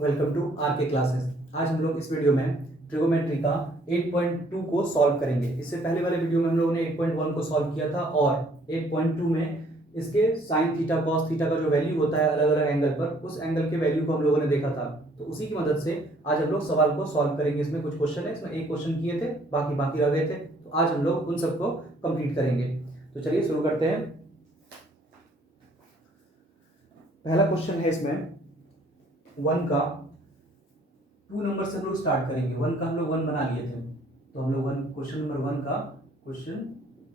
Welcome to are के classes. आज हम लोग इस वीडियो में ट्रिगोमेट्री का 8.2 को सॉल्व करेंगे। इससे पहले वाले वीडियो में हम लोगों ने 8.1 को सॉल्व किया था और 8.2 में इसके साइन थीटा कॉस थीटा का जो वैल्यू होता है अलग अलग एंगल पर, उस एंगल के वैल्यू को हम लोगों ने देखा था। तो उसी की मदद से आज हम लोग सवाल को सॉल्व करेंगे। इसमें कुछ क्वेश्चन है, इसमें एक क्वेश्चन किए थे, बाकी बाकी रह गए थे, तो आज हम लोग उन सबको कंप्लीट करेंगे। तो चलिए शुरू करते हैं। पहला क्वेश्चन है इसमें 1 का, 2 नंबर से हम लोग स्टार्ट करेंगे। 1 का हम लोग 1 बना लिए थे, तो हम लोग क्वेश्चन नंबर 1 का क्वेश्चन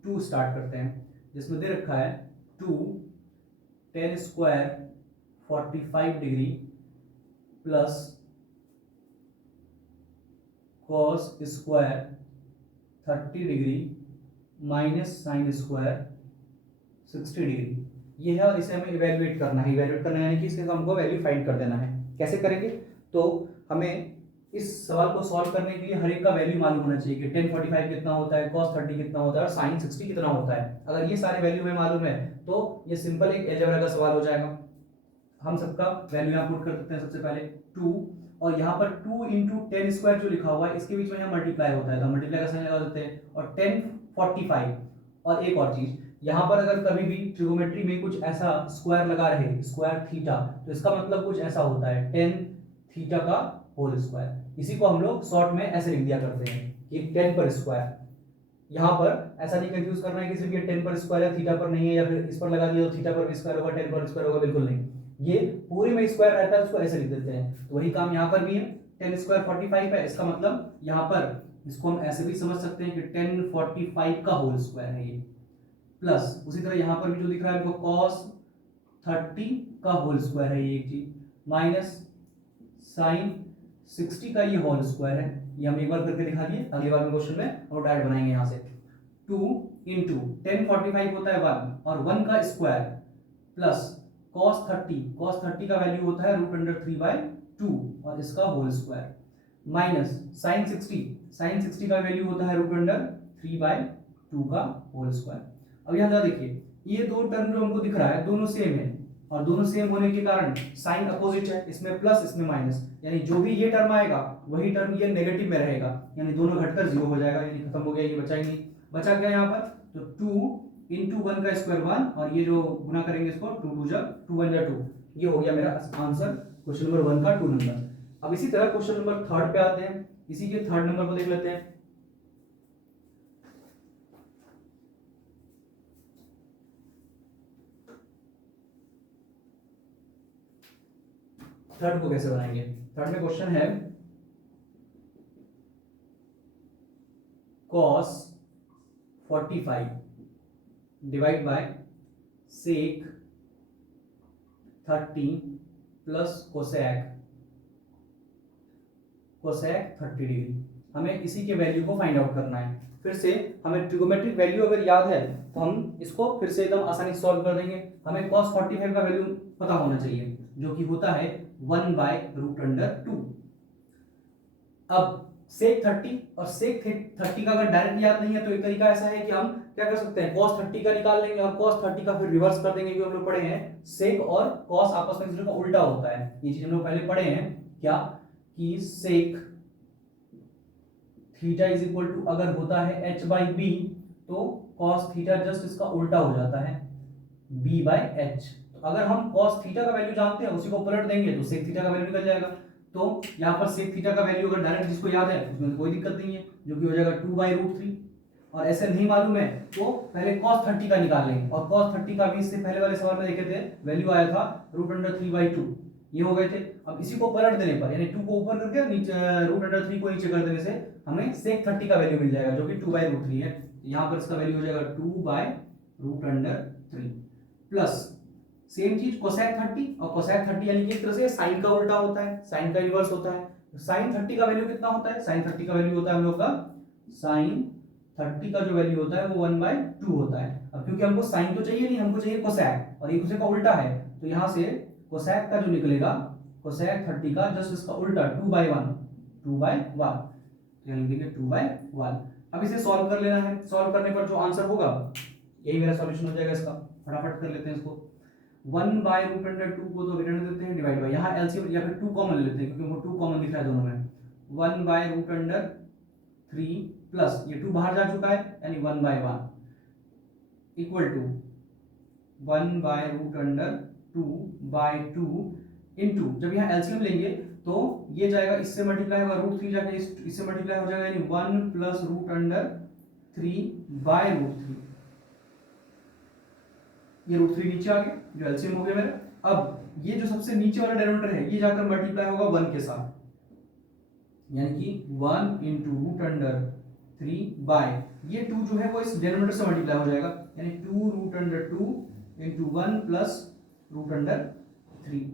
2 स्टार्ट करते हैं, जिसमें दे रखा है 2 10 square 45 degree plus cos square 30 degree minus sine square 60 degree. ये है और इसे हमें इवेल्युएट करना है। इवेल्युएट करना है यानी कि इसके हमको वैल्यू फाइंड कर देना है। कैसे करेंगे? तो हमें इस सवाल को सॉल्व करने के लिए हर एक का वैल्यू मालूम होना चाहिए कि tan 45 कितना होता है, cos 30 कितना होता है और sin 60 कितना होता है। अगर ये सारे वैल्यू हमें मालूम है तो ये सिंपल एक अलजेब्रा का सवाल हो जाएगा। हम सबका वैल्यू यहाँ पुट कर देते हैं। सबसे पहले 2 और यहाँ पर 2 इंटू 10 स्क्वायर जो लिखा हुआ है इसके बीच में यहाँ मल्टीप्लाई होता है, तो मल्टीप्लाई का साइन लगा देते हैं। और 10 45 और एक और चीज, यहाँ पर अगर कभी भी ट्रिगोमेट्री में कुछ ऐसा स्क्वायर लगा रहे, स्क्वायर थीटा, तो इसका मतलब कुछ ऐसा होता है tan थीटा का होल स्क्वायर। इसी को हम लोग शॉर्ट में ऐसे लिख दिया करते हैं कि 10 पर स्क्वायर। यहाँ पर ऐसा नहीं कंफ्यूज करना है कि सिर्फ ये 10 पर स्क्वायर है, थीटा पर नहीं है, या फिर इस पर लगा दिया तो थीटा पर भी स्क्वायर होगा, 10 पर स्क्वायर होगा, बिल्कुल नहीं। ये पूरे में स्क्वायर रहता है, उसको ऐसे लिख देते हैं। तो वही काम यहाँ पर भी है। 10 स्क्वायर 45 है, इसका मतलब यहाँ पर इसको हम ऐसे भी समझ सकते हैं कि 10 45 का होल स्क्वायर है ये, प्लस उसी तरह यहाँ पर भी जो दिख रहा है वो cos 30 का होल स्क्वायर है ये एक चीज, माइनस साइन 60 का ये होल स्क्वायर है। ये हम एक बार करके दिखा दिए, अगली बार में क्वेश्चन में हम डायरेक्ट बनाएंगे यहाँ से। 2 इंटू 10 45 होता है 1 और 1 का स्क्वायर प्लस cos 30 का वैल्यू होता है √3/2 और इसका होल स्क्वायर, माइनस साइन 60 का वैल्यू होता है √3/2 का होल स्क्वायर। अब यहाँ देखिए, ये दो टर्म जो हमको दिख रहा है दोनों सेम है, और दोनों सेम होने के कारण साइन अपोजिट है, इसमें प्लस इसमें माइनस, यानी जो भी ये टर्म आएगा वही टर्म ये नेगेटिव में रहेगा, यानी दोनों घटकर 0 हो जाएगा, यानी खत्म हो गया, ये बचा ही नहीं। बचा क्या यहाँ पर? तो 2 इंटू 1 का स्क्वायर 1 और ये जो गुना करेंगे इसको 2 2 जा 2 1 जा 2, ये हो गया मेरा आंसर क्वेश्चन नंबर 1 का 2 नंबर। अब इसी तरह क्वेश्चन नंबर 3 पे आते हैं। इसी के 3 नंबर को देख लेते हैं। थर्ड को कैसे बनाएंगे? थर्ड में क्वेश्चन है cos 45 divide by sec 30 plus cosec 30 degree. हमें इसी के वैल्यू को फाइंड आउट करना है। फिर से हमें ट्रिगोमेट्रिक वैल्यू अगर याद है तो हम इसको फिर से एकदम आसानी से सॉल्व कर देंगे। हमें cos 45 का वैल्यू पता होना चाहिए, जो कि होता है 1/√2। अब sec 30 और sec 30 का अगर डायरेक्ट याद नहीं है तो एक तरीका ऐसा है कि हम क्या कर सकते हैं, cos 30 का निकाल लेंगे और cos 30 का फिर रिवर्स कर देंगे। क्योंकि हम लोग पढ़े हैं sec और cos आपस में एक दूसरे का उल्टा होता है, ये चीज हम लोग पहले पढ़े हैं क्या, कि sec theta is equal to अगर होता है h/b तो cos थीटा जस्ट इसका उल्टा हो जाता है b/h। तो अगर हम cos थीटा का वैल्यू जानते हैं उसी को पलट देंगे तो sec थीटा का वैल्यू निकल जाएगा। तो यहाँ पर sec थीटा का वैल्यू अगर डायरेक्ट जिसको याद है उसमें तो कोई दिक्कत नहीं है, जो कि हो जाएगा 2/√3। और ऐसे नहीं मालूम है तो पहले cos 30 का निकाल लेंगे, और cos 30 का भी इससे पहले वाले सवाल में देखे थे वैल्यू आया था √3/2, ये हो गए थे। अब इसी को पलट देने पर यानी 2 को ऊपर करके नीचे √3 को नीचे कर देने से हमें sec 30 का वैल्यू मिल जाएगा, जो कि 2/√3 है। यहाँ पर इसका वैल्यू हो जाएगा 2/√3 प्लस सेम चीज कोसेक 30, और कोसेक 30 यानी कि एक तरह से साइन का उल्टा होता है, साइन का इनवर्स होता है। तो साइन 30 का वैल्यू कितना होता है? साइन 30 का वैल्यू होता है हम लोग का, साइन 30 का जो वैल्यू होता है वो 1/2 होता है। अब क्योंकि हमको साइन तो चाहिए नहीं, हमको चाहिए कोसेक, और ये कोसेक का उल्टा है, तो यहाँ से कोसेक का जो निकलेगा कोसेक 30 का जस्ट इसका उल्टा 2/1, तो यानी लिखेंगे 2/1। अब इसे सॉल्व कर लेना है। सॉल्व करने पर जो आंसर होगा यही मेरा सॉल्यूशन हो जाएगा इसका। फटाफट कर लेते हैं इसको। 1/√2 को तो रहने देते हैं, डिवाइड बाय, यहाँ एलसीएम या फिर 2 कॉमन ले लेते हैं क्योंकि हमको 2 कॉमन दिख रहा है दोनों में। 1/√3 प्लस ये 2 बाहर जा चुका है यानी 1/1 इक्वल टू 1/√2/2 इंटू, जब यहाँ एलसीएम लेंगे तो ये जाएगा इससे मल्टीप्लाई होगा, √3 जाके इससे मल्टीप्लाई हो जाएगा यानी 1 प्लस √3/√3, ये √3 नीचे आ गया जो एलसीएम हो गया मेरा। अब ये जो सबसे नीचे वाला डेनोमिनेटर है ये जाकर मल्टीप्लाई होगा 1 के साथ, यानी कि 1 इंटू √3 बाय ये 2 जो है वो इस डेनोमिनेटर से मल्टीप्लाई हो जाएगा यानी 2√2 इंटू 1 प्लस √3,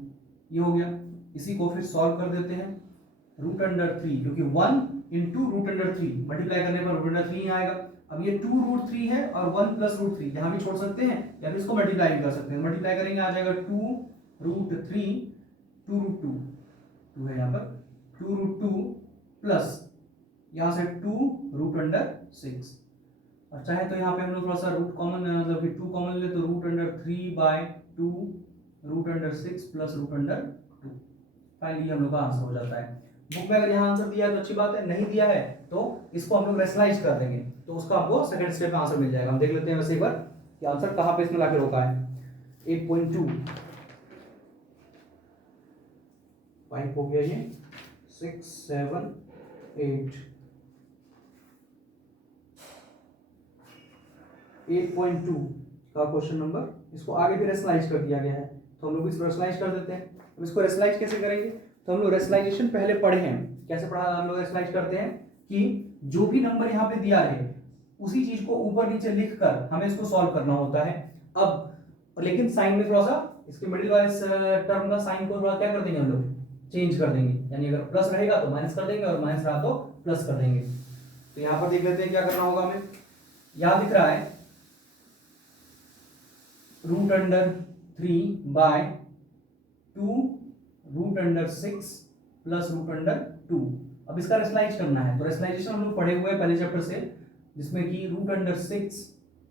ये हो गया। इसी को फिर सॉल्व कर देते हैं, √3 क्योंकि 1 इंटू √3 मल्टीप्लाई करने पर √3 आएगा। अब ये 2√3 है और 1 प्लस √3 यहाँ भी छोड़ सकते हैं या फिर इसको मल्टीप्लाई भी कर सकते हैं, मल्टीप्लाई करेंगे आ जाएगा 2√3 2 है यहाँ पर 2√2 प्लस यहाँ से 2√6, और चाहे तो यहाँ पे हम लोग थोड़ा सा रूट कॉमन मतलब कि 2 कॉमन ले तो √3/2 √6 प्लस √2, फाइनली हम लोग का आंसर हो जाता है। बुक में अगर यहाँ आंसर दिया है तो अच्छी बात है, नहीं दिया है तो इसको हम लोग रेशनलाइज कर देंगे तो उसका आपको सेकंड स्टेप में आंसर मिल जाएगा। हम देख लेते हैं वैसे एक बार कि आंसर कहाँ पे इसमें लाके रोका है। 8.2 5 हो गया, ये 6 7 8 8.2 का क्वेश्चन नंबर, इसको आगे भी रेशनलाइज कर दिया गया है तो हम लोग इसको रेशनलाइज कर देते हैं। अब इसको रेशनलाइज कैसे करेंगे, तो हम लोग रेशनलाइजेशन पहले पढ़े हैं, कैसे पढ़ा हम लोग रेशनलाइज करते हैं कि जो भी नंबर यहाँ पे दिया है उसी चीज को ऊपर नीचे लिखकर हमें इसको सॉल्व करना होता है। अब लेकिन साइन में थोड़ा सा इसके मिडिल वाले टर्म का साइन को थोड़ा क्या कर देंगे हम लोग, चेंज कर देंगे, यानी अगर प्लस रहेगा तो माइनस कर देंगे और माइनस रहा तो प्लस कर देंगे। तो यहाँ पर देख लेते हैं क्या करना होगा हमें। यहाँ दिख रहा है √3/2 √6 प्लस √2। अब इसका रेशनलाइज करना है तो रेशनलाइजेशन हम लोग पढ़े हुए हैं पहले चैप्टर से, जिसमें कि √6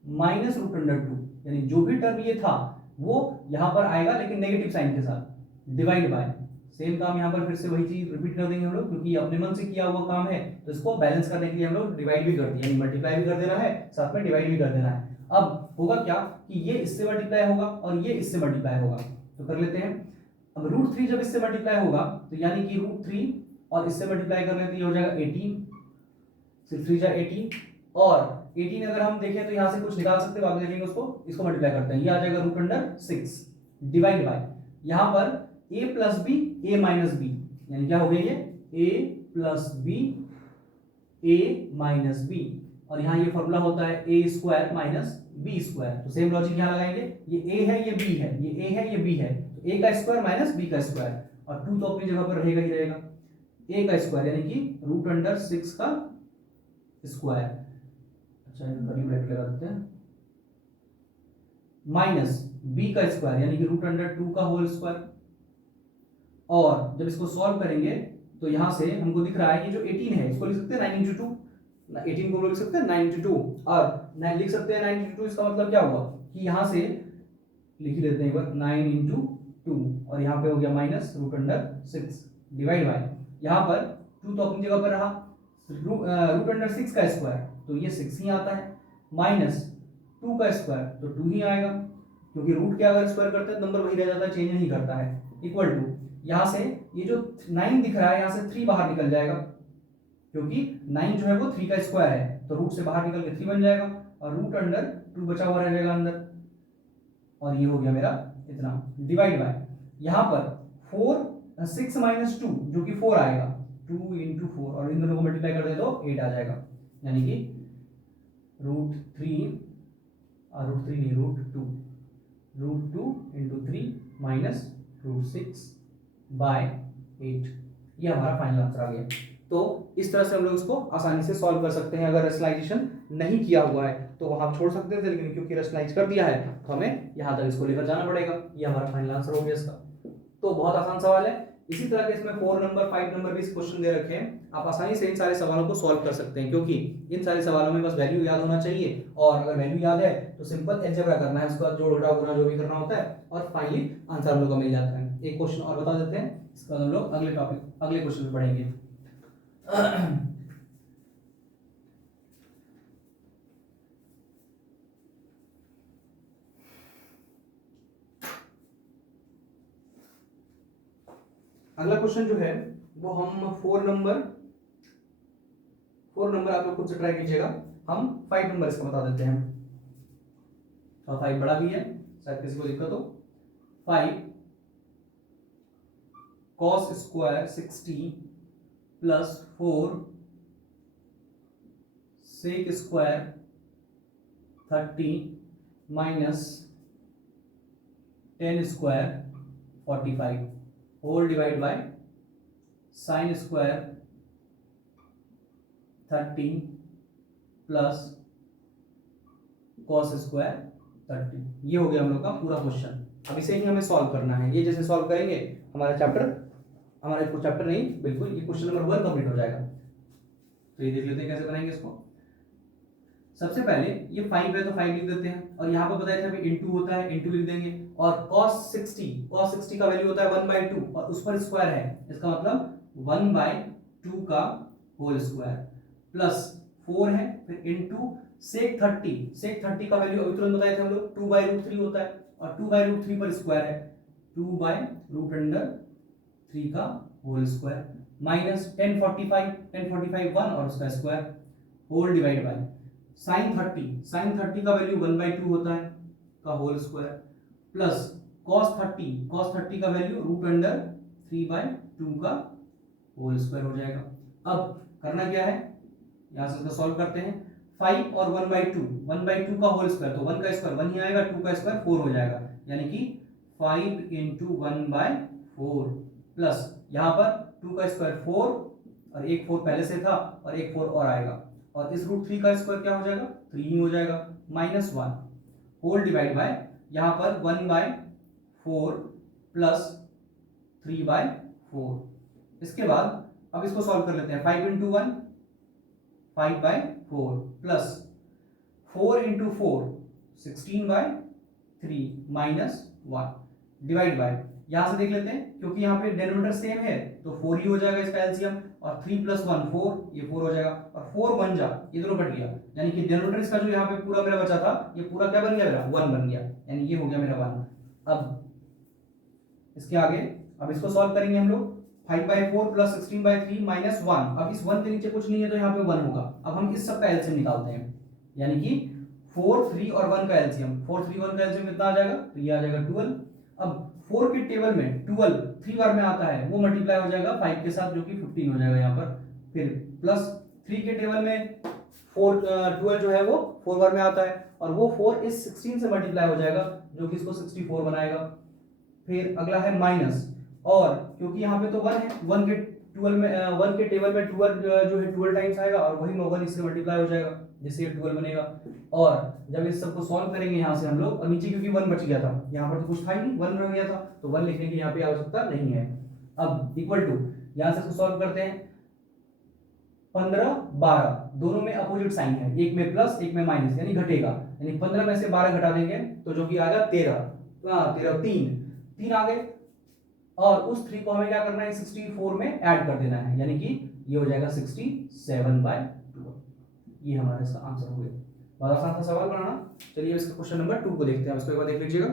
माइनस √2 यानी जो भी टर्म ये था वो यहाँ पर आएगा लेकिन नेगेटिव साइन के साथ, डिवाइड बाय, सेम काम यहाँ पर फिर से वही चीज रिपीट कर देंगे हम लोग क्योंकि अपने मन से किया हुआ काम है तो इसको बैलेंस करने के लिए हम लोग डिवाइड भी कर दिया, यानी मल्टीप्लाई भी कर देना है साथ में डिवाइड भी कर देना है। अब होगा क्या कि ये इससे मल्टीप्लाई होगा और ये इससे मल्टीप्लाई होगा, तो कर लेते हैं। अब √3 जब इससे मल्टीप्लाई होगा तो यानी कि √3 और इससे मल्टीप्लाई कर लेते हैं, ये हो जाएगा 18, सिर्फ 3 जा 18, और 18 अगर हम देखें तो यहाँ से कुछ निकाल सकते हैं, बाद में देखेंगे उसको, इसको मल्टीप्लाई करते हैं, ये आ जाएगा √6 डिवाइड बाय यहाँ पर a plus b a minus b, यानी क्या हो गया ये a plus b a minus b, और यहाँ ये फॉर्मूला होता है a square minus b square. तो सेम लॉजिक यहाँ लगाएंगे, ये a है ये b है, ये a है ये b है, तो a का स्क्वायर माइनस b का स्क्वायर, और 2 तो अपनी जगह पर रहेगा ही रहेगा, a का स्क्वायर यानी कि √6 का स्क्वायर, अच्छा कर्ली ब्रैकेट लगा देते हैं, माइनस b का स्क्वायर यानी कि √2 का होल स्क्वायर। और जब इसको सॉल्व करेंगे तो यहां से हमको दिख रहा है ये जो 18 है इसको लिख सकते हैं 9 × 2, 18 को लिख सकते हैं 9 × 2, और 9 लिख सकते हैं 9 × 2, इसका मतलब क्या हुआ कि यहां से लिख लेते हैं एक बार 9 × 2, और यहाँ पे हो गया माइनस √6 डिवाइड बाय यहाँ पर 2 तो अपनी जगह पर रहा, √6 का स्क्वायर तो ये 6 ही आता है, माइनस 2 का स्क्वायर तो 2 ही आएगा क्योंकि रूट के अगर स्क्वायर करते हैं नंबर वही रह जाता है, चेंज नहीं करता है, इक्वल टू यहाँ से ये जो 9 दिख रहा है यहाँ से 3 बाहर निकल जाएगा क्योंकि 9 जो है वो 3 का स्क्वायर है तो रूट से बाहर निकल के 3 बन जाएगा और √2 बचा हुआ रह जाएगा अंदर, और ये हो गया मेरा इतना, डिवाइड बाय यहाँ पर 6 माइनस 2 जो कि 4 आएगा, 2 × 4, और इन दोनों को मल्टीप्लाई कर दे तो 8 आ जाएगा, यानी कि √3 नहीं √2 × 3 माइनस √6/8, ये हमारा फाइनल आंसर आ गया। तो इस तरह से हम लोग इसको आसानी से सॉल्व कर सकते हैं, अगर रेशनलाइजेशन नहीं किया हुआ है तो वहां छोड़ सकते थे, लेकिन क्योंकि रेशनलाइज कर दिया है तो हमें यहाँ तक इसको लेकर जाना पड़ेगा, ये हमारा फाइनल आंसर हो गया इसका। तो बहुत आसान सवाल है। इसी तरह के इसमें 4 नंबर 5 नंबर भी इस क्वेश्चन दे रखे हैं, आप आसानी से इन सारे सवालों को सॉल्व कर सकते हैं, क्योंकि इन सारे सवालों में बस वैल्यू याद होना चाहिए, और अगर वैल्यू याद है तो सिंपल अलजेब्रा करना है, उसके बाद जोड़ घटाव गुणा जो भी करना होता है, और फाइनली आंसर हम लोग को मिल जाता है। एक क्वेश्चन और बता देते हैं, इसके बाद हम लोग अगले टॉपिक अगले क्वेश्चन पे पढ़ेंगे। अगला क्वेश्चन जो है वो हम 4 नंबर आप लोग खुद से ट्राई कीजिएगा, हम 5 नंबर इसका बता देते हैं, और 5 बड़ा भी है, शायद किसी को दिक्कत हो। 5 cos square 60 plus 4 sec square 30 minus 10 square 45 whole divide by sine square 30 plus cos square 30। ये हो गया हम लोग का पूरा क्वेश्चन। अब इसे ही हमें सॉल्व करना है। ये जैसे सॉल्व करेंगे हमारा चैप्टर नहीं, बिल्कुल ये क्वेश्चन नंबर 1 कंप्लीट हो जाएगा। तो ये देख लेते हैं कैसे बनाएंगे इसको। सबसे पहले ये 5 है तो 5 लिख देते हैं, और यहाँ पर बताया था अभी इंटू होता है, इंटू लिख देंगे, और cos 60 का वैल्यू होता है 1/2 और उस पर स्क्वायर है, इसका मतलब 1/2 का होल स्क्वायर प्लस 4 है, फिर इंटू sec 30 का वैल्यू अभी तुरंत बताए थे हम लोग 2/√3 होता है, और 2/√3 पर स्क्वायर है 2/√3 का होल स्क्वायर माइनस 1045 1 और उसका square whole divide by sine 30 का वैल्यू 1/2 होता है का होल स्क्वायर प्लस cos 30 का वैल्यू √3/2 का होल स्क्वायर हो जाएगा। अब करना क्या है, यहां से इसको सॉल्व करते हैं। 5 और 1/2 का होल स्क्वायर, तो 1 का स्क्वायर 1 ही आएगा, 2 का स्क्वायर 4 हो जाएगा, यानी कि 5 × 1/4 प्लस यहाँ पर 2 का स्क्वायर 4 और एक 4 पहले से था और एक 4 और आएगा, और इस √3 का स्क्वायर क्या हो जाएगा 3 ही हो जाएगा, -1 होल डिवाइड बाय यहाँ पर 1/4 प्लस 3/4। इसके बाद अब इसको सॉल्व कर लेते हैं। 5 × 1 5/4 प्लस 4 × 4 16/3 -1 डिवाइड बाय, यहां से देख लेते हैं क्योंकि यहाँ पे डिनोमिनेटर सेम है तो 4 ही हो जाएगा इसका एलसीएम, और 3 + 1 4, ये 4 हो जाएगा, और 4 बन जा ये दोनों कट गया, यानी कि डिनोमिनेटर इसका जो यहाँ पे पूरा मेरा बचा था ये पूरा क्या बन गया मेरा 1 बन गया, यानी ये हो गया मेरा 1। अब इसके आगे अब इसको सॉल्व करेंगे हम लोग। 5/4 प्लस 16/3 -1, अब इस 1 के नीचे कुछ नहीं है तो यहाँ पे 1 होगा। अब हम इस सब का एलसीएम निकालते हैं, यानी कि 4 3 और 1 का एलसीएम, 4 3 1 का एलसीएम कितना आ जाएगा, तो ये आ जाएगा 12। अब 4 के टेबल में 12 3 बार में आता है, वो मल्टीप्लाई हो जाएगा 5 के साथ जो कि 15 हो जाएगा यहाँ पर, फिर प्लस 3 के टेबल में 12 जो है वो 4 बार में आता है, और वो 4 इस 16 से मल्टीप्लाई हो जाएगा जो कि इसको 64 बनाएगा। फिर अगला है माइनस, और क्योंकि यहाँ पे तो 1 है, 1 के टेबल में 12 जो है 12 टाइम्स आएगा, और वही 1 इससे मल्टीप्लाई हो जाएगा जिससे ये 12 बनेगा। और जब इस सबको सॉल्व करेंगे यहाँ से हम लोग, और नीचे क्योंकि 1 बच गया था, यहाँ पर तो कुछ था ही नहीं, 1 रह गया था, तो 1 लिखने की यहाँ पे आवश्यकता नहीं है। अब इक्वल टू, यहाँ से इसको सॉल्व करते हैं, 15 12 दोनों में अपोजिट साइन है, एक में प्लस एक में माइनस, यानी घटेगा, यानी 15 में से 12 घटा देंगे तो जो कि आएगा 13, 3 आ गए, और उस 3 को हमें क्या करना है 64 में ऐड कर देना है, यानी कि ये हो जाएगा 67/2। ये हमारा इसका आंसर हो गया। बहुत आसान था सवाल बनाना। चलिए इसका क्वेश्चन नंबर 2 को देखते हैं, इसको एक बार देख लीजिएगा।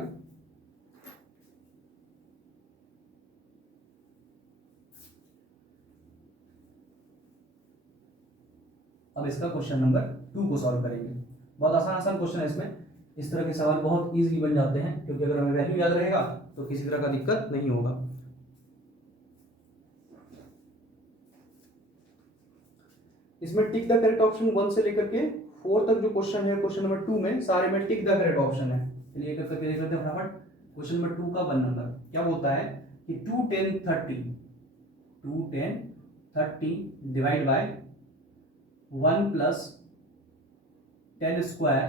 अब इसका क्वेश्चन नंबर 2 को सॉल्व करेंगे। बहुत आसान क्वेश्चन है, इसमें इस तरह के सवाल बहुत इजीली बन जाते हैं, क्योंकि अगर हमें वैल्यू याद रहेगा तो किसी तरह का दिक्कत नहीं होगा। इसमें टिक द करेक्ट ऑप्शन 1 से लेकर के 4 तक जो क्वेश्चन है क्वेश्चन नंबर 2 में, सारे में टिक द करेक्ट ऑप्शन है। चलिए एक करके देख लेते हैं फटाफट। क्वेश्चन नंबर 2 का 1 नंबर क्या बोलता है कि 2 10 30 डिवाइड बाय 1 + 10 स्क्वायर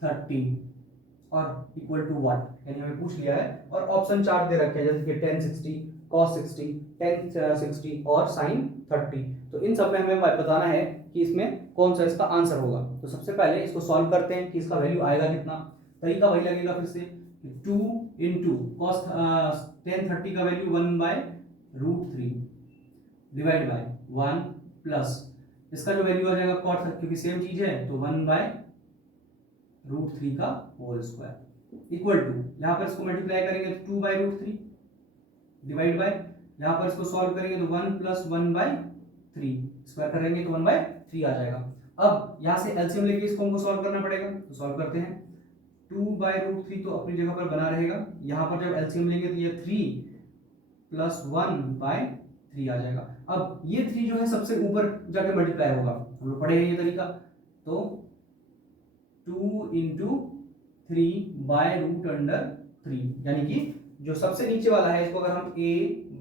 30 और इक्वल टू व्हाट, यानी हमें पूछ लिया है, और ऑप्शन 4 दे रखे हैं, जैसे कि 10 60 cos 60 10 60 और sin 30। तो इन सब में हमें बताना है कि इसमें कौन सा इसका आंसर होगा। तो सबसे पहले इसको सॉल्व करते हैं कि इसका वैल्यू आएगा कितना। तरीका वही लगेगा फिर से, 2 इंटू कॉस टेन 30 का वैल्यू 1/√3 डिवाइड बाय 1 प्लस इसका जो वैल्यू आ जाएगा कॉट, क्योंकि सेम चीज है तो 1/√3 का होल स्क्वायर इक्वल टू, यहाँ पर इसको मल्टीप्लाई करेंगे तो 2/√3 डिवाइड बाय, यहाँ पर इसको सॉल्व करेंगे तो 1 प्लस 1/3 स्क्वायर करेंगे तो 1/3 आ जाएगा। अब यहाँ से एलसीएम लेके इसको हमको सॉल्व करना पड़ेगा, तो सॉल्व करते हैं। 2/√3 तो अपनी जगह पर बना रहेगा, यहाँ पर जब एलसीएम लेंगे तो ये 3 प्लस 1/3 आ जाएगा। अब ये 3 जो है सबसे ऊपर जाके मल्टीप्लाई होगा, हम लोग पढ़े हैं ये तरीका। तो 2 इंटू 3/√3 यानी कि जो सबसे नीचे वाला है इसको अगर हम a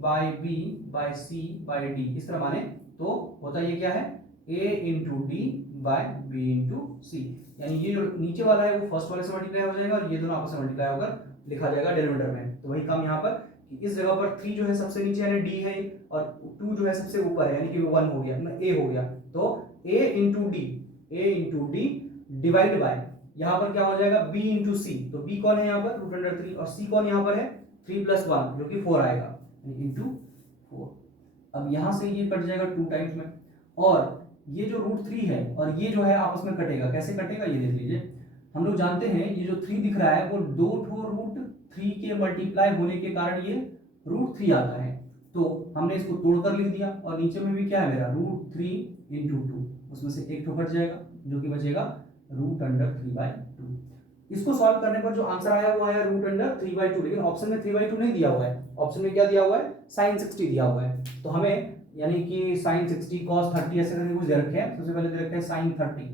by b by c by d इस तरह माने तो होता ये क्या है, a into d by b into c, यानी ये जो नीचे वाला है वो फर्स्ट वाले से मल्टीप्लाई हो जाएगा और ये दोनों आपस में मल्टीप्लाई होकर लिखा जाएगा डिनोमिनेटर में। तो वही काम यहाँ पर कि इस जगह पर 3 जो है सबसे नीचे यानी d है और 2 जो है सबसे ऊपर है यानी कि 1 हो गया, a हो गया। तो a into D divide by यहाँ पर क्या हो जाएगा b इंटू सी, तो b कौन है यहाँ पर √3 और c कौन यहाँ पर है 3 प्लस 1 जो कि 4 आएगा इंटू 4। अब यहाँ से ये कट जाएगा 2 टाइम्स में और ये जो √3 है और ये जो है आपस में कटेगा, कैसे कटेगा ये देख लीजिए। हम लोग जानते हैं ये जो 3 दिख रहा है वो 2 √3 के मल्टीप्लाई होने के कारण ये √3 आता है, तो हमने इसको तोड़कर लिख दिया और नीचे में भी क्या है मेरा √3 इंटू 2, उसमें से एक तो कट जाएगा जो कि बचेगा √3/2। इसको सॉल्व करने पर जो आंसर आया वो आया √3/2, लेकिन ऑप्शन में 3/2 नहीं दिया हुआ है, ऑप्शन में क्या दिया हुआ है sin 60 दिया हुआ है। तो हमें यानी कि sin 60 cos 30 ऐसे करके कुछ दे रखे हैं, सबसे पहले दे रखे हैं sin 30,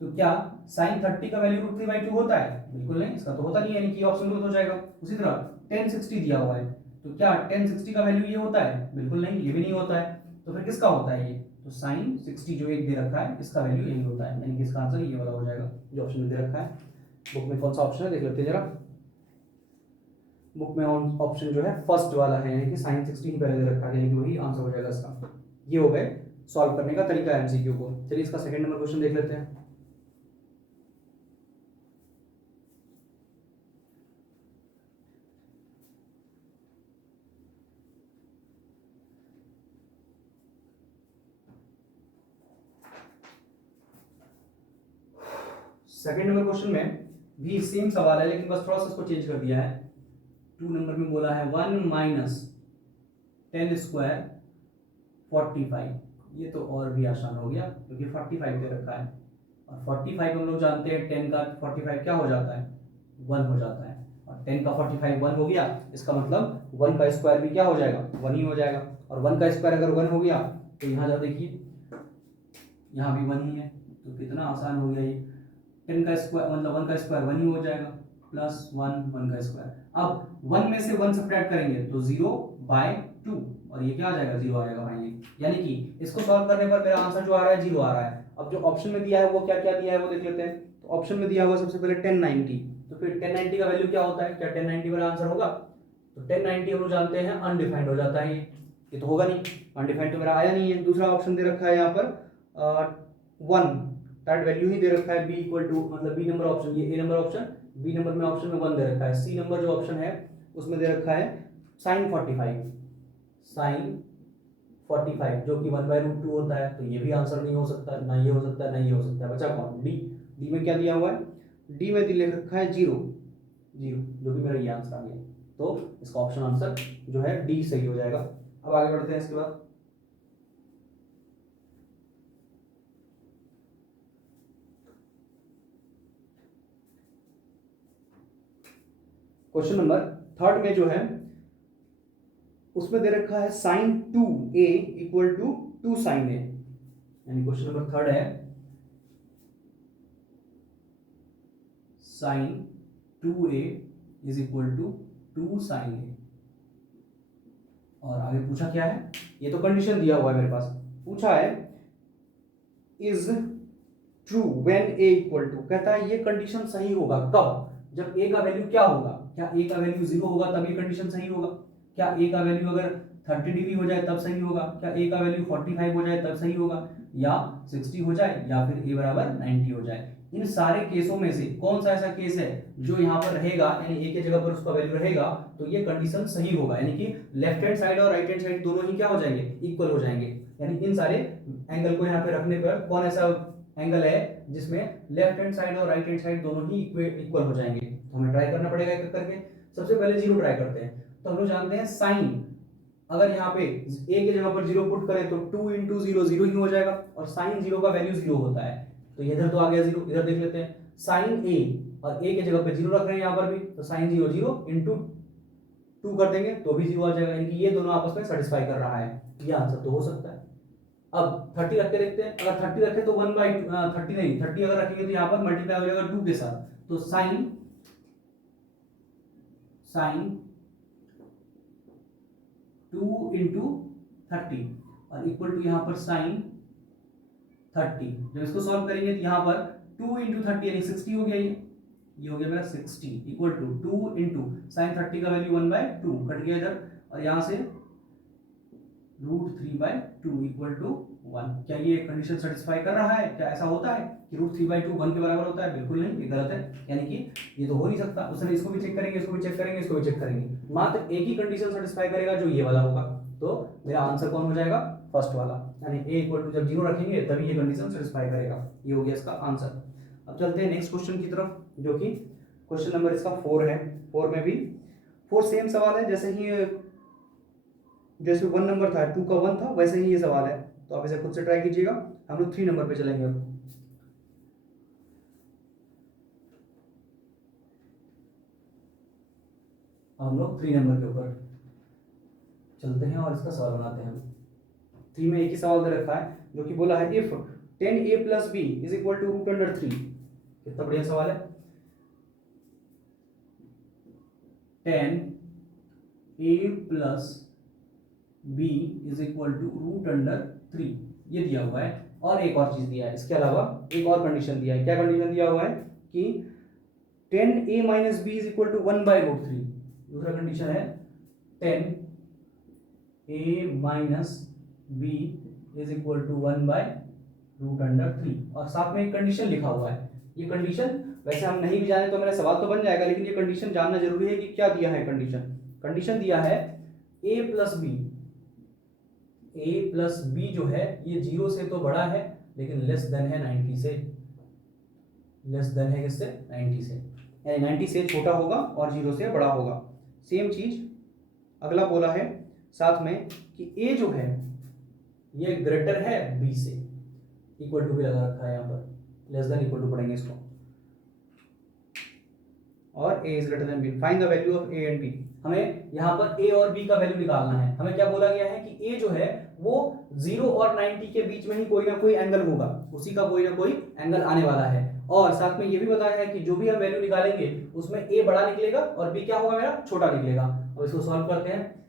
तो क्या sin 30 का वैल्यू √3/2 होता है, बिल्कुल नहीं, इसका तो होता नहीं है, यानी कि ऑप्शन गलत हो जाएगा। उसी तरह tan 60 दिया हुआ है, तो क्या tan 60 का वैल्यू ये होता है, बिल्कुल नहीं, ये भी नहीं होता है, तो फिर किसका होता है ये, तो sin 60 जो एक दे रखा है इसका वैल्यू यही होता है, यानी कि इसका आंसर ये वाला हो जाएगा जो ऑप्शन में दे रखा है। बुक में कौन सा ऑप्शन है देख लेते हैं जरा। बुक में ऑप्शन जो है फर्स्ट वाला है, यानी कि sin 60 ही पहले दे रखा है, यानी कि वही आंसर हो जाएगा इसका। ये हो गए सॉल्व करने का तरीका एमसीक्यू को। चलिए इसका सेकंड नंबर क्वेश्चन देख लेते हैं। सेकंड नंबर क्वेश्चन में भी सेम सवाल है, लेकिन बस थोड़ा सा इसको चेंज कर दिया है। 2 नंबर में बोला है 1 माइनस 10 स्क्वायर 45, ये तो और भी आसान हो गया क्योंकि 45 दे रखा है और 45 हम लोग जानते हैं 10 का 45 क्या हो जाता है 1 हो जाता है, और 10 का 45 1 हो गया, इसका मतलब 1 का स्क्वायर भी क्या हो जाएगा 1 ही हो जाएगा, और 1 का स्क्वायर अगर 1 हो गया तो यहाँ जरा देखिए यहाँ भी 1 ही है, तो कितना आसान हो गया ये। 10 का स्क्वायर मतलब 1 का स्क्वायर 1 ही हो जाएगा प्लस 1 का स्क्वायर। अब 1 में से 1 सब्ट्रैक्ट करेंगे तो 0/2 और ये क्या आ जाएगा 0 आएगा फाइनली, यानी कि इसको सॉल्व करने पर मेरा आंसर जो आ रहा है 0 आ रहा है। अब जो ऑप्शन में दिया है वो क्या क्या दिया है वो देख लेते हैं। तो ऑप्शन में दिया हुआ सबसे पहले 1090, तो फिर 1090 का वैल्यू क्या होता है, क्या 1090 वाला आंसर होगा, तो 1090 हम लोग जानते हैं अनडिफाइंड हो जाता है, ये तो होगा नहीं, अनडिफाइंड तो मेरा आया नहीं है। दूसरा ऑप्शन दे रखा है यहाँ पर 1 दैट वैल्यू ही दे रखा है b इक्वल टू मतलब बी नंबर ऑप्शन, ये ए नंबर ऑप्शन, बी नंबर में ऑप्शन में 1 दे रखा है। सी नंबर जो ऑप्शन है उसमें दे रखा है sin 45 जो कि 1/√2 होता है, तो ये भी आंसर नहीं हो सकता, ना ये हो सकता है ना ये हो सकता है, बचा कौन डी। डी में क्या दिया हुआ है, डी में लिख रखा है 0 जो कि मेरा ये आंसर आ गया, तो इसका ऑप्शन आंसर जो है डी सही हो जाएगा। अब आगे बढ़ते हैं इसके बाद क्वेश्चन नंबर थर्ड में जो है उसमें दे रखा है sin 2a equal to 2 sin a, यानी क्वेश्चन नंबर थर्ड है sin 2a is equal to 2 sin a, और आगे पूछा क्या है, ये तो कंडीशन दिया हुआ है मेरे पास, पूछा है is true when a equal to, कहता है ये कंडीशन सही होगा कब, जब a का वैल्यू क्या होगा, क्या a का वैल्यू 0 होगा तब ये कंडीशन सही होगा, क्या a का वैल्यू अगर 30 डिग्री हो जाए तब सही होगा, क्या ए का वैल्यू 45 हो जाए तब सही होगा, या 60 हो जाए, या फिर ए बराबर 90 हो जाए। इन सारे केसों में से कौन सा ऐसा केस है जो यहाँ पर रहेगा, यानी ए के जगह पर उसका वैल्यू रहेगा, तो ये कंडीशन सही होगा, यानी कि लेफ्ट हैंड साइड और राइट हैंड साइड दोनों ही क्या हो जाएंगे, इक्वल हो जाएंगे। यानी इन सारे एंगल को यहाँ पे रखने पर कौन ऐसा एंगल है जिसमें लेफ्ट हैंड साइड और राइट हैंड साइड दोनों ही इक्वल हो जाएंगे। तो हमें ट्राई करना पड़ेगा एक करके। सबसे पहले जीरो ट्राई करते हैं। तो हम लोग जानते हैं साइन, अगर यहाँ पे ए के जगह पर जीरो पुट करें तो 2 इंटू जीरो जीरो ही हो जाएगा, और साइन जीरो का वैल्यू जीरो होता है, तो इधर तो आ गया जीरो। इधर देख लेते हैं, साइन ए, और ए के जगह पे जीरो रख रहे हैं यहाँ पर भी, तो साइन जीरो जीरो इंटू 2 कर देंगे तो भी जीरो आ जाएगा, यानी कि ये दोनों आपस में सेटिस्फाई कर रहा है। ये आंसर तो हो सकता है। अब 30 रख के देखते हैं, अगर 30 रखे तो 1/30 नहीं, 30 अगर रखेंगे तो यहाँ पर मल्टीप्लाई हो जाएगा 2 के साथ, तो साइन 2 इंटू 30 और इक्वल टू यहाँ पर साइन 30। जब इसको सॉल्व करेंगे तो यहाँ पर 2 इंटू 30 यानी 60 हो गया, ये हो गया मेरा 60 इक्वल टू 2 इंटू साइन 30 का वैल्यू 1/2 कट गया इधर, और यहाँ से √3/2 इक्वल टू 1। क्या ये कंडीशन सेटिस्फाई कर रहा है? क्या ऐसा होता है कि √3/2 1 के बराबर होता है? बिल्कुल नहीं, ये गलत है, यानी कि ये तो हो नहीं सकता। उसने इसको भी चेक करेंगे, इसको भी चेक करेंगे, इसको भी चेक करेंगे, मात्र एक ही कंडीशन सेटिस्फाई करेगा जो ये वाला होगा। तो मेरा आंसर कौन हो जाएगा? फर्स्ट वाला, यानी ए इक्वल टू जब जीरो रखेंगे तभी ये कंडीशन सेटिस्फाई करेगा। ये हो गया इसका आंसर। अब चलते हैं नेक्स्ट क्वेश्चन की तरफ, जो कि क्वेश्चन नंबर इसका 4 है। 4 में भी 4 सेम सवाल है, जैसे 1 नंबर था, 2 का 1 था, वैसे ही ये सवाल है। तो आप इसे खुद से ट्राई कीजिएगा। हम लोग 3 नंबर पे चलेंगे। अब हम लोग 3 नंबर के ऊपर चलते हैं और इसका सवाल बनाते हैं। 3 में एक ही सवाल दे रखा है, जो कि बोला है if 10a + b is equal to √3। कितना बढ़िया सवाल है। 10a + b is equal to √3 ये दिया हुआ है, और एक और चीज दिया है, इसके अलावा एक और कंडीशन दिया है। क्या कंडीशन दिया हुआ है कि 10a - b is equal to 1/√3। दूसरा कंडीशन है 10a - b is equal to 1/√3, और साथ में एक कंडीशन लिखा हुआ है। ये कंडीशन वैसे हम नहीं भी जाने तो मेरा सवाल तो बन जाएगा, लेकिन ये कंडीशन जानना जरूरी है कि क्या दिया है। कंडीशन दिया है a + b जो है ये 0 से तो बड़ा है, लेकिन लेस देन है 90 से। लेस देन है किससे? 90 से, यानी 90 से छोटा होगा और 0 से बड़ा होगा। सेम चीज अगला बोला है साथ में कि a जो है ये ग्रेटर है b से, इक्वल टू भी लगा रखा है यहाँ पर, लेस देन इक्वल टू पढ़ेंगे इसको, और a is greater than b। Find the value of a and b। हमें यहाँ पर a और b का वैल्यू निकालना है। हमें क्या बोला गया है कि a जो है वो 0 और 90 के बीच में ही कोई ना कोई एंगल होगा, उसी का कोई ना कोई एंगल आने वाला है। और साथ में ये भी बताया है कि जो भी हम वैल्यू निकालेंगे उसमें a बड़ा निकलेगा और b क्या होगा मेरा? छोटा निकलेगा। अब इसको सॉल्व करते हैं।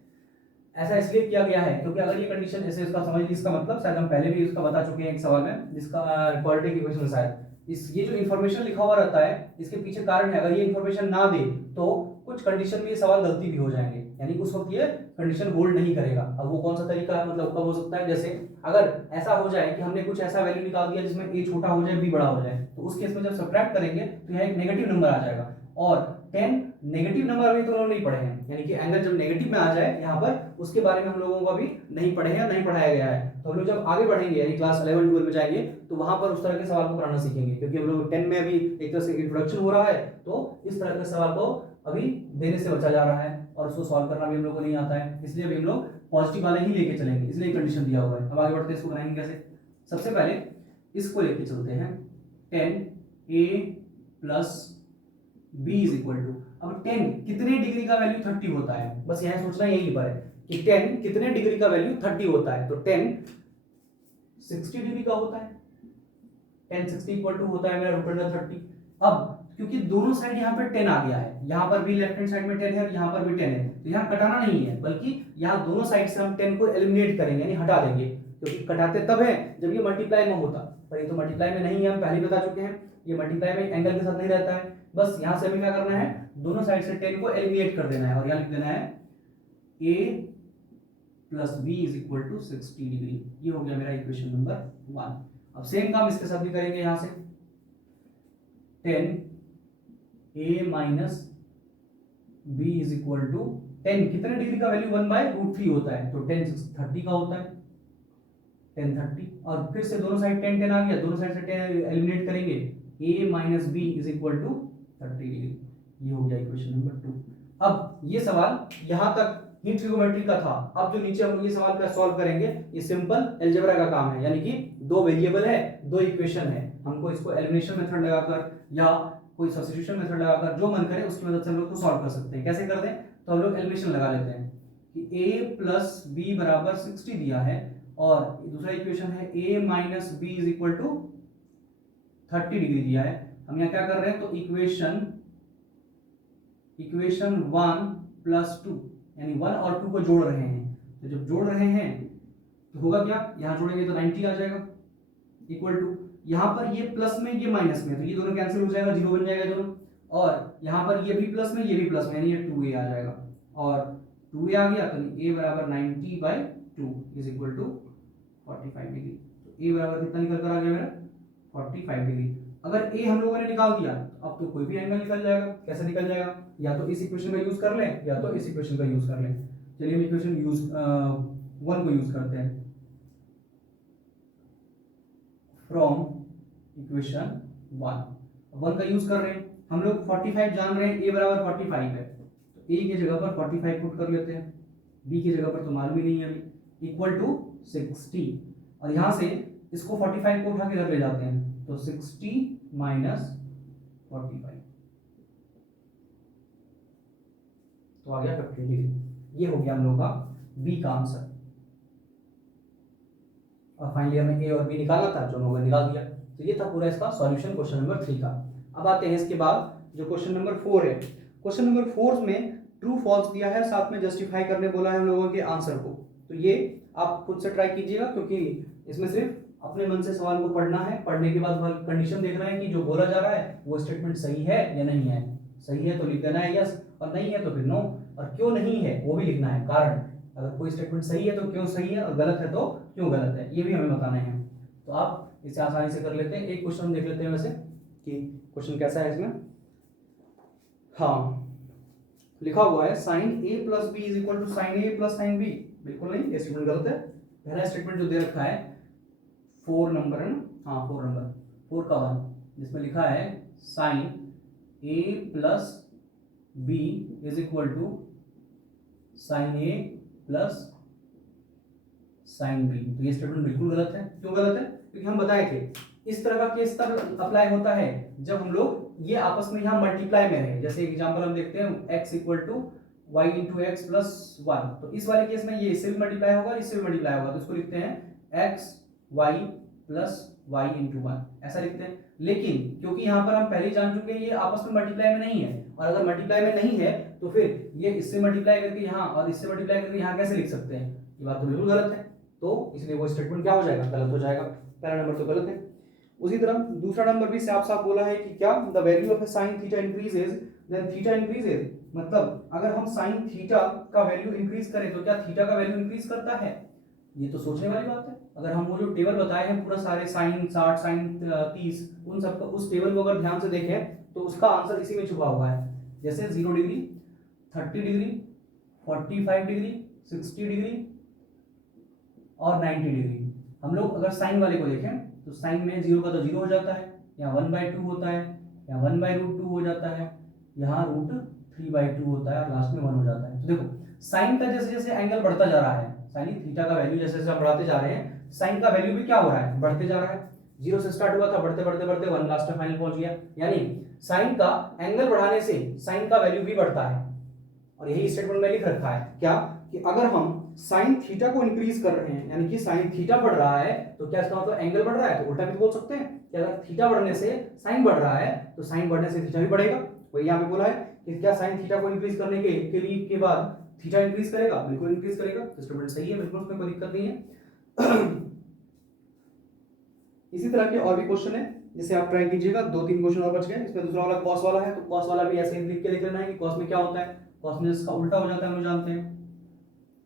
ऐसा इसलिए किया गया है क्योंकि अगर ये कंडीशन ऐसे, इसका समझ लीजिए, इसका मतलब शायद हम पहले भी इसका बता चुके हैं एक सवाल में, जिसका क्वाड्रेटिक इक्वेशन शायद ये जो इन्फॉर्मेशन लिखा हुआ रहता है इसके पीछे कारण है। अगर ये इन्फॉर्मेशन ना दे तो कुछ कंडीशन में ये सवाल गलती भी हो जाएंगे, यानी उस वक्त ये कंडीशन होल्ड नहीं करेगा। अब वो कौन सा तरीका है, मतलब कब हो सकता है? जैसे अगर ऐसा हो जाए कि हमने कुछ ऐसा वैल्यू निकाल दिया जिसमें a छोटा हो जाए b बड़ा हो जाए, तो उस केस में जब सब्ट्रैक्ट करेंगे तो यहाँ एक नेगेटिव नंबर आ जाएगा, और 10 नेगेटिव नंबर अभी तो लोग नहीं पढ़े हैं, यानी कि एंगल जब नेगेटिव में आ जाए यहाँ पर, उसके बारे में हम लोगों को अभी नहीं पढ़े हैं, नहीं पढ़ाया गया है। तो हम लोग जब आगे बढ़ेंगे यानी क्लास 11 12 में जाएंगे तो वहां पर उस तरह के सवाल को कराना सीखेंगे, क्योंकि हम लोग 10 में अभी एक तरह से इंट्रोडक्शन हो रहा है, तो इस तरह के सवाल को अभी देने से बचा जा रहा है, और उसको सॉल्व करना भी हम लोग को नहीं आता है, इसलिए अभी हम लोग पॉजिटिव वाले ही लेके चलेंगे, इसलिए कंडीशन दिया हुआ है। अब आगे बढ़ते हैं, इसको बनाएंगे कैसे? सबसे पहले इसको लेके चलते हैं, 10a + b is equal to, अब 10 कितने डिग्री का वैल्यू 30 होता है, बस यहाँ सोचना यही पर है कि 10 कितने डिग्री का वैल्यू 30 होता है। तो 10 60 डिग्री का होता है, 10 60 इक्वल टू होता है मेरा √30। अब क्योंकि दोनों साइड यहाँ पर 10 आ गया है, यहाँ पर भी लेफ्ट हैंड साइड में 10 है और यहाँ पर भी 10 है, तो यहाँ कटाना नहीं है, बल्कि यहाँ दोनों साइड से हम 10 को एलिमिनेट करेंगे, यानी हटा देंगे, क्योंकि कटाते तब है जब ये मल्टीप्लाई में होता, पर ये तो मल्टीप्लाई में नहीं है, हम पहले बता चुके हैं, ये मल्टीप्लाई में एंगल के साथ नहीं रहता है। बस यहाँ से हमें क्या करना है, दोनों साइड से 10 को एलिमिनेट कर देना है, और यहाँ लिख देना है a plus b is equal to 60 degree. ये हो गया मेरा इक्वेशन नंबर 1। अब सेम काम इसके साथ भी करेंगे। यहां से 10 a minus b is equal to 10 कितने डिग्री का वैल्यू 1/√3 होता है, तो 10 30 का होता है, 10 30। और फिर से दोनों साइड 10 10 आ गया, दोनों साइड से 10 एलिमिनेट करेंगे, a minus b is equal to 30 degree. ये हो गया इक्वेशन नंबर 2। अब ये सवाल यहां तक ही ट्रिगोनोमेट्री का था। अब जो नीचे हम ये सवाल का सॉल्व करेंगे, ये सिंपल अलजेब्रा का काम है, यानी कि दो वेरिएबल है, दो इक्वेशन है, हमको इसको एलिमिनेशन मेथड लगाकर या कोई सब्स्टिट्यूशन मेथड लगाकर जो मन करे उसकी मदद से हम लोग को सॉल्व कर सकते हैं। कैसे कर दें, तो हम लोग एलिमिनेशन लगा लेते हैं कि a प्लस बी बराबर 60 दिया है, और दूसरा इक्वेशन है a minus b is equal to 30 degree दिया है। हम यहाँ क्या कर रहे हैं, तो इक्वेशन 1 प्लस 2 यानी 1 और 2 को जोड़ रहे हैं। तो जब जोड़ रहे हैं तो होगा क्या, यहां जोड़ेंगे तो 90 आ जाएगा, इक्वल टू यहां पर ये प्लस में ये माइनस में, तो ये दोनों कैंसिल हो जाएगा, 0 बन जाएगा दोनों। और यहां पर ये भी प्लस में ये भी प्लस में, यानी ये 2a आ जाएगा, और 2a आ गया तो a बराबर 90/2 इज इक्वल टू 45 डिग्री। तो a बराबर कितना निकल कर आ गया मेरा, 45 डिग्री। अगर a हम लोगों ने निकाल दिया तो अब तो कोई भी एंगल निकल जाएगा। कैसे निकल जाएगा, या तो इस इक्वेशन का यूज कर लें या तो इस इक्वेशन का यूज कर लें। चलिए हम इक्वेशन 1 को यूज करते हैं। फ्रॉम इक्वेशन 1 का यूज कर रहे हैं हम लोग, 45 जान रहे हैं, a बराबर 45 है, तो a की जगह पर 45 पुट कर लेते हैं, b की जगह पर तो मालूम ही नहीं है अभी, इक्वल टू 60। और यहां से इसको 45 को उठा के इधर ले जाते हैं, तो 60 माइनस 45 तो आ गया 50 डिग्री। ये हो गया हम लोग का बी का आंसर। और फाइनली हमें ए और बी निकालना था, जो हम लोगों ने निकाल दिया। तो ये था पूरा इसका सॉल्यूशन क्वेश्चन नंबर 3 का। अब आते हैं इसके बाद जो क्वेश्चन नंबर 4 है। क्वेश्चन नंबर 4 में ट्रू फॉल्स दिया है, साथ में जस्टिफाई करने बोला है हम लोगों के आंसर को। तो ये आप खुद से ट्राई कीजिएगा, क्योंकि इसमें सिर्फ अपने मन से सवाल को पढ़ना है, पढ़ने के बाद कंडीशन देखना है कि जो बोला जा रहा है वो स्टेटमेंट सही है या नहीं है। सही है तो लिख देना है यस, और नहीं है तो फिर नो, और क्यों नहीं है वो भी लिखना है, कारण। अगर कोई स्टेटमेंट सही है तो क्यों सही है, और गलत है तो क्यों गलत है, ये भी हमें बताना है। तो आप इसे आसानी से कर लेते हैं। एक क्वेश्चन देख लेते हैं वैसे कि क्वेश्चन कैसा है इसमें। हाँ, लिखा हुआ है sine a plus b is equal to sine a plus sine b। बिल्कुल नहीं, ये स्टेटमेंट गलत है। पहला स्टेटमेंट जो दे रखा है 4 नंबर है ना, हाँ 4 नंबर 4 का 1, जिसमें लिखा है sine a plus b is equal to sine a plus sine b। तो ये स्टेटमेंट बिल्कुल गलत है। क्यों गलत है, क्योंकि हम बताए थे इस तरह का केस तब अप्लाई होता है जब हम लोग ये आपस में यहाँ मल्टीप्लाई में है। जैसे एग्जांपल हम देखते हैं x equal to y into x plus 1, तो इस वाले केस में ये इससे भी मल्टीप्लाई होगा, इससे भी मल्टीप्लाई होगा, तो इसको लिखते हैं x y plus y into 1, ऐसा लिखते हैं। लेकिन क्योंकि यहाँ पर हम पहले ही जान चुके हैं ये आपस में मल्टीप्लाई में नहीं है, और अगर मल्टीप्लाई में नहीं है तो फिर ये इससे मल्टीप्लाई करके यहाँ और इससे मल्टीप्लाई करके यहाँ कैसे लिख सकते हैं, ये बात तो बिल्कुल गलत है। तो इसलिए वो स्टेटमेंट क्या हो जाएगा, गलत हो जाएगा। पहला नंबर तो गलत है। उसी तरह दूसरा नंबर भी साफ साफ बोला है कि क्या, the value of sine theta increases then theta increases. मतलब अगर हम साइन थीटा का वैल्यू इंक्रीज करें तो क्या थीटा का वैल्यू इंक्रीज करता है। ये तो सोचने वाली बात है। अगर हम वो जो टेबल बताए हैं पूरा सारे साइन 60 साइन 30 उन सबका उस टेबल को अगर ध्यान से देखें तो उसका आंसर इसी में छुपा हुआ है। जैसे 0 डिग्री 30 डिग्री 45 डिग्री 60 डिग्री और 90 डिग्री। हम लोग अगर साइन वाले को देखें तो साइन में 0 का तो 0 हो जाता है, यहाँ 1/2 होता है, यहाँ 1/√2 हो जाता है, यहाँ √3/2 होता है, और लास्ट में 1 हो जाता है। तो देखो साइन का जैसे जैसे एंगल बढ़ता जा रहा है, साइन थीटा का वैल्यू जैसे जैसे हम बढ़ाते जा रहे हैं, साइन का वैल्यू भी क्या हो रहा है, बढ़ते जा रहा है। 0 से स्टार्ट हुआ था, बढ़ते बढ़ते बढ़ते 1 लास्ट में फाइनल पहुंच गया। यानी साइन का एंगल बढ़ाने से साइन का वैल्यू भी बढ़ता है। और यही स्टेटमेंट में लिख रखा है क्या, कि अगर हम साइन थीटा को इंक्रीज कर रहे हैं, यानी कि साइन थीटा बढ़ रहा है, तो क्या इसका मतलब एंगल बढ़ रहा है। तो उल्टा भी बोल सकते हैं कि अगर थीटा बढ़ने से साइन बढ़ रहा है तो साइन बढ़ने से थीटा भी बढ़ेगा। वही यहाँ पे बोला है कि क्या साइन थीटा को इंक्रीज करने के बाद थीटा इंक्रीज करेगा, बिल्कुल इंक्रीज करेगा। तो स्टेटमेंट सही है, बिल्कुल उसमें कोई दिक्कत नहीं है। इसी तरह के और भी क्वेश्चन है, जैसे आप ट्राई कीजिएगा। 2-3 क्वेश्चन और बच गए। इसमें दूसरा वाला कॉस वाला है, तो कॉस वाला भी ऐसे ही लिख के देख लेना है कि कॉस में क्या होता है। कॉस में इसका उल्टा हो जाता है, हम लोग जानते हैं।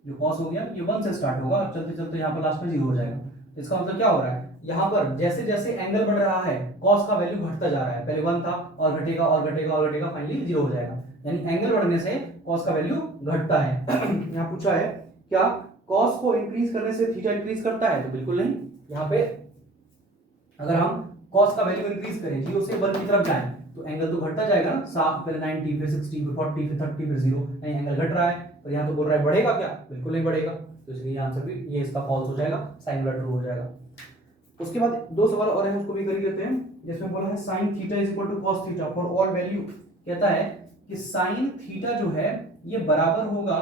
जो कॉस हो गया ये 1 से स्टार्ट होगा और चलते चलते यहाँ पर लास्ट में 0 हो जाएगा। इसका मतलब क्या हो रहा है, यहाँ पर जैसे जैसे एंगल बढ़ रहा है कॉस का वैल्यू घटता जा रहा है, पहले 1 था और घटेगा और घटेगा और घटेगा, फाइनली 0 हो जाएगा। यानी एंगल बढ़ने से कॉस का वैल्यू घटता है। यहाँ पूछा है क्या कॉस को इंक्रीज करने से थीटा इंक्रीज करता है, तो बिल्कुल नहीं। यहाँ पे अगर हम कॉस का वैल्यू इंक्रीज करें 0 से 1 की तरफ जाएं तो एंगल तो घटता जाएगा ना, पहले 90 फिर 60 फिर 40 फिर 30 फिर 0, यानी एंगल घट रहा है। और यहाँ तो बोल रहा है बढ़ेगा क्या, बिल्कुल नहीं बढ़ेगा, तो इसलिए आंसर भी ये इसका फॉल्स हो जाएगा, साइन वाला ट्रू हो जाएगा। उसके बाद 2 सवाल और हैं उसको भी कर लेते हैं। जिसमें बोला है sin theta is equal to cos theta for all value. कहता है कि sin थीटा जो है ये बराबर होगा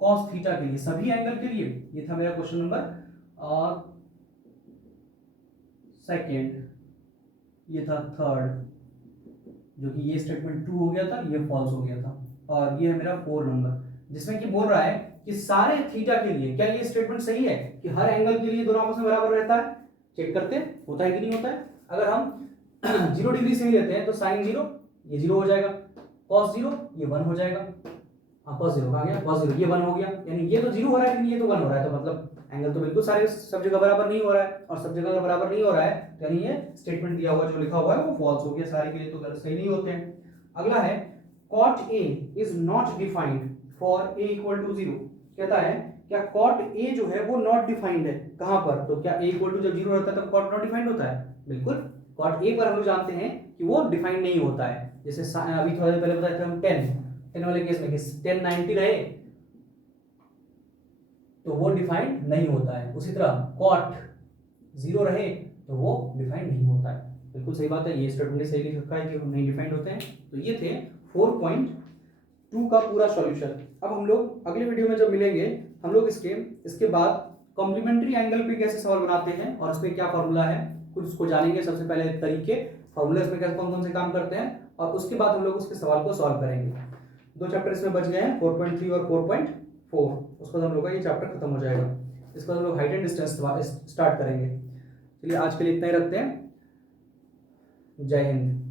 cos थीटा के लिए सभी एंगल के लिए। ये था मेरा क्वेश्चन नंबर सेकंड, ये था थर्ड, जो कि ये स्टेटमेंट 2 हो गया था, ये फॉल्स हो गया था। और ये है मेरा 4 नंबर, जिसमें कि बोल रहा है कि सारे थीटा के लिए क्या ये स्टेटमेंट सही है कि हर एंगल के लिए दोनों आपस में बराबर रहता है। चेक करते हैं होता है कि नहीं होता है। अगर हम 0 डिग्री से ही लेते हैं तो sin 0 ये 0 हो जाएगा, cos 0 ये 1 हो जाएगा, cos 0 कहाँ गया, cos 0 ये 1 हो गया, यानी ये तो 0 हो रहा है लेकिन ये तो 1 हो रहा है, तो मतलब एंगल तो बिल्कुल सारे सब जगह बराबर नहीं हो रहा है, और सब जगह बराबर नहीं हो रहा है यानी ये स्टेटमेंट दिया हुआ जो लिखा हुआ है वो फॉल्स हो गया, सारे के लिए तो गलत सही नहीं होते हैं। अगला है cot A is not defined for A equal to 0। कहता है क्या cot A जो है वो नॉट डिफाइंड है, कहां पर, तो क्या A इक्वल टू जब 0 रहता है तो cot नॉट डिफाइंड होता है, बिल्कुल। cot A पर हम लोग जानते हैं कि वो डिफाइंड नहीं होता है। जैसे अभी थोड़ा देर पहले बताए थे हम 10 वाले केस में कि 10 90 रहे तो वो डिफाइंड नहीं होता है, उसी तरह cot 0 रहे तो वो डिफाइंड नहीं होता है, बिल्कुल सही बात है। ये स्टेटमेंट ने सही लिख रखा है कि वो नहीं डिफाइंड होते हैं। तो ये थे 4.2 का पूरा सॉल्यूशन। अब हम लोग अगले वीडियो में जब मिलेंगे हम लोग इसके बाद कॉम्प्लीमेंट्री एंगल पे कैसे सवाल बनाते हैं और इसमें क्या फॉर्मूला है कुछ उसको जानेंगे। सबसे पहले तरीके फॉर्मूला इसमें कैसे कौन कौन से काम करते हैं, और उसके बाद हम लोग उसके सवाल को सॉल्व करेंगे। 2 चैप्टर इसमें बच गए हैं 4.3 और 4.4, उसके बाद हम लोग का ये चैप्टर खत्म हो जाएगा। इसके बाद हम लोग हाइट एंड डिस्टेंस स्टार्ट करेंगे। चलिए आज के लिए इतना ही रखते हैं। जय हिंद।